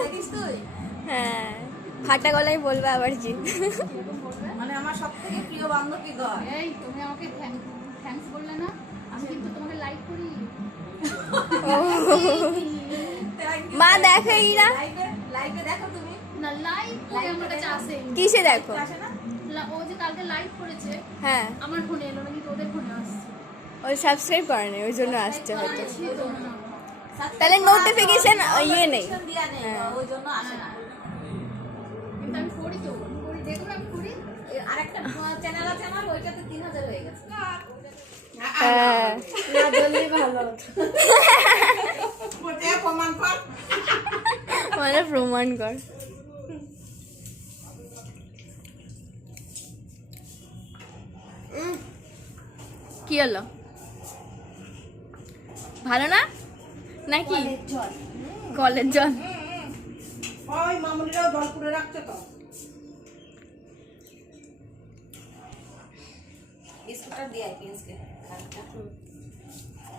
দেখিস তুই হ্যাঁ। ফাটা গলায় বলবে আবার জি। মানে আমার সব থেকে প্রিয় বান্ধবী গয় এই তুমি আমাকে থ্যাঙ্কস বললে না আমি কিন্তু তোমাকে লাইক করি মা দেখেই না লাইভে লাইভে দেখো তুমি। না লাইক করে আমার কাছে আসে কিসে দেখো? আসে না? ও যে কালকে লাইক করেছে হ্যাঁ। আমার ফোনে এলো না কিন্তু ওদের ফোনে আসছে। ওই সাবস্ক্রাইব করেনি ওই জন্য আসছে হয়তো। তাহলে notification ইয়ে নেই। হ্যাঁ। ওই জন্য আসে না। কিন্তু আমি করি তো আমি আমি করি আরেকটা চ্যানেল আছে আমার ওইটাতে তিন হাজার হয়ে গেছে। হ্যাঁ। মানে প্রমাণ কর। কি হলো? ভালো না? নাকি? কলের জল। ওই মামুনিরাও জল করে রাখছে তো।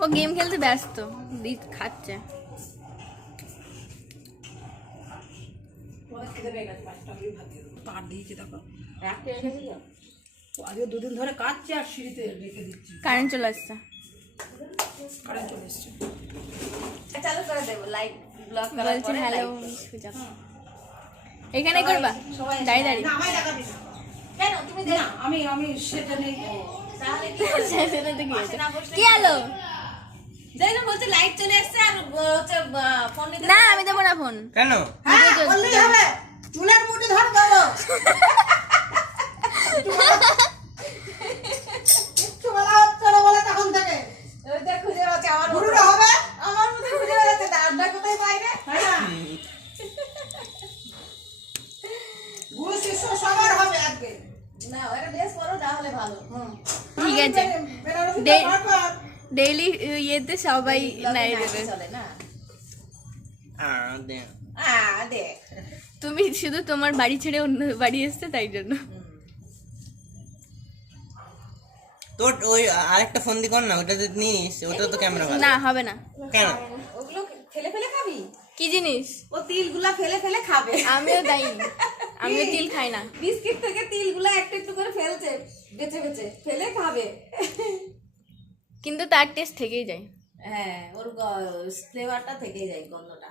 ও গেম খেলতে ব্যস্ত খাচ্ছে। কারেন্ট চলে আসছে। কারেন্ট চলে এসছে। চালু করে দেবো লাইভ ব্লগ করার পরে হ্যালো live। এখানে করবা? সবাই দাঁড়িয়ে দাঁড়িয়ে। না আমায় দেখাবি না। কেন? তুমি না আমি আমি সেটা নেই। তাহলে কি সেটা তো কি পাশে হয়েছে? না বসলে কি আলো? যাই বলছে লাইট চলে এসছে আর হচ্ছে ফোন নিতে না আমি দেবো না ফোন কেন? হ্যাঁ বললেই হবে চুলের মুঠি ধর দেবো কিচ্ছু বলা হচ্ছে না বলে তখন থেকে ওইটা খুঁজে পাচ্ছে আমার মতো। গুরুরা হবে আমার মতো খুঁজে বেড়াচ্ছে দাঁড়টা কোথায় পাই রে হ্যাঁ গুরু শিষ্য সবার হবে আজকে না ওটা ড্রেস পরো তাহলে ভালো হুম কর। ডেইলি ইয়েতে সবাই নাই দেবে তুমি শুধু তোমার বাড়ি ছেড়ে অন্য বাড়ি এসছে তাই জন্য তোর ওই আরেকটা ফোন দি কর না ওটা যদি নিস ওটা তো ক্যামেরা না হবে না কেন ওগুলো ফেলে ফেলে খাবি কি জিনিস ও তিলগুলা ফেলে ফেলে খাবে আমিও তাই আমিও তিল খাই না বিস্কিট থেকে তিলগুলা একটু একটু করে ফেলছে বেঁচে বেঁচে ফেলে খাবে। কিন্তু তার টেস্ট থেকেই যায়। হ্যাঁ ওর ফ্লেভারটা থেকেই যায় গন্ধটা।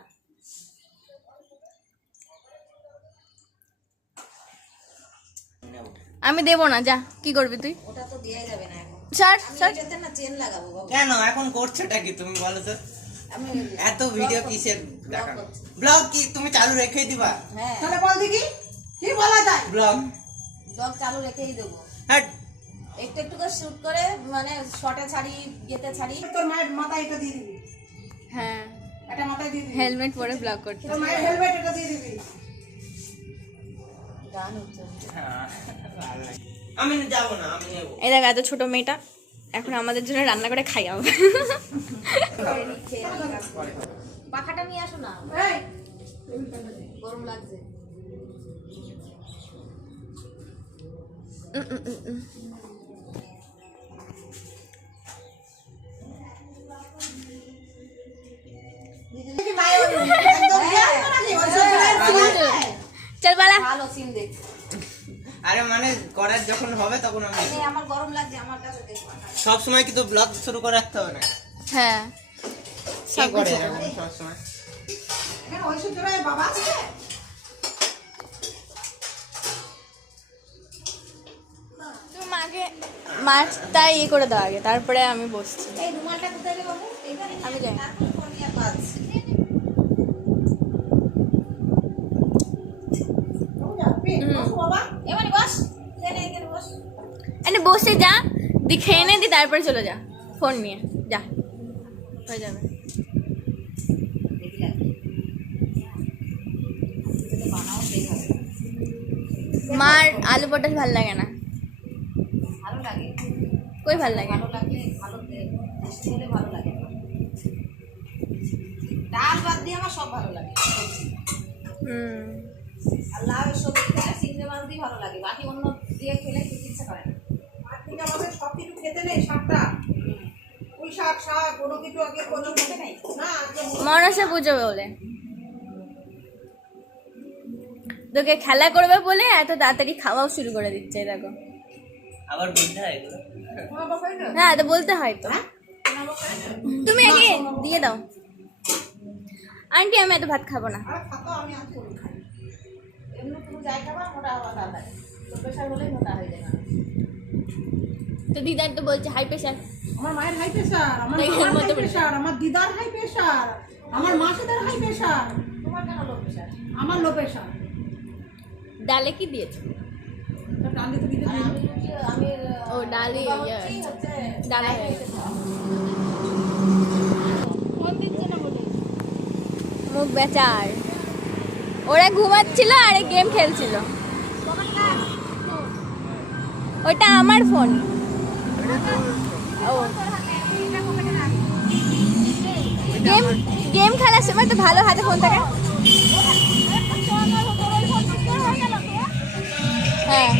আমি দেবো না যা কি করবি তুই? ওটা তো দেওয়া যাবে না এখন। চেন লাগাবো কেন? এখন করছোটা কি তুমি বলো তো? এত ভিডিও কিসের ব্লগ কি? তুমি চালু রেখে দিবা? হ্যাঁ। তাহলে বল দেখি কি বলা যায়? ব্লগ ব্লগ চালু রেখেই দেবো। একটু একটু করে শুট করে মানে শর্টে ছাড়ি ইয়েতে ছাড়ি। তোর মায়ের মাথায় এটা দিয়ে দিবি। হ্যাঁ। এটা মাথায় দিয়ে দিবি। হেলমেট পরে ব্লগ করতে তোর মায়ের হেলমেট এটা দিয়ে দিবি। গান হচ্ছে। আমি যাব না আমি নেব। এই দেখ এত ছোট মেয়েটা এখন আমাদের জন্য রান্না করে খাই করে। পাখাটা নিয়ে আসো না। গরম লাগছে কি মায়ের একদম জ্ঞান তো নাকি? ওই সব ছেলের চল বালা ভালো সিন দেখ আরে মানে করার যখন হবে তখন আমি আমার গরম লাগছে আমার কাছে সব সময় কিন্তু ব্লগ শুরু করে রাখতে হবে না। হ্যাঁ। করে সব সময়? বাবা আছে? মাছটা ইয়ে করে দাও আগে তারপরে আমি বসছি। আমি যাই। বস যা দি খেয়ে নে দি তারপরে চলে যা ফোন নিয়ে। যা হয়ে যাবে। মার আলু পটল ভালো লাগে না। কই ভালো লাগে। ভালো লাগলে ভালো টেস্টি হলে ভালো লাগে। ডাল বাদ দিয়ে আমার সব ভালো লাগে হুম। আর লাউ সবজি আর চিংড়ি মাছ দিয়ে ভালো লাগে বাকি অন্য দিয়ে খেলে খেতে ইচ্ছা করে না। আর ঠিক আমাদের সব কিছু খেতে নেই শাকটা। পুঁই শাক শাক কোনো কিছু আগে কোনো খেতে নেই। না মনসা পুজো বলে। তোকে খেলা করবে বলে এত তাড়াতাড়ি খাওয়াও শুরু করে দিচ্ছে দেখো। আবার বলতে হয় এগুলো। হ্যাঁ তো বলতে হয় তো। তুমি আগে দিয়ে দাও। আন্টি আমি এত ভাত খাব না। তো দিদার তো বলছে হাই প্রেশার আমার মায়ের হাই প্রেশার আমার হাই প্রেশার আমার দিদার হাই প্রেশার আমার মাসিদের হাই প্রেশার তোমার কেন লো প্রেশার আমার লো প্রেশার ডালে কি দিয়েছে? ও ডালি মুখ বেচার। ওরা ঘুমাচ্ছিল আর গেম খেলছিল। ওটা আমার ফোন ও। গেম গেম খেলার সময় তো ভালো হাতে ফোন থাকে। হ্যাঁ।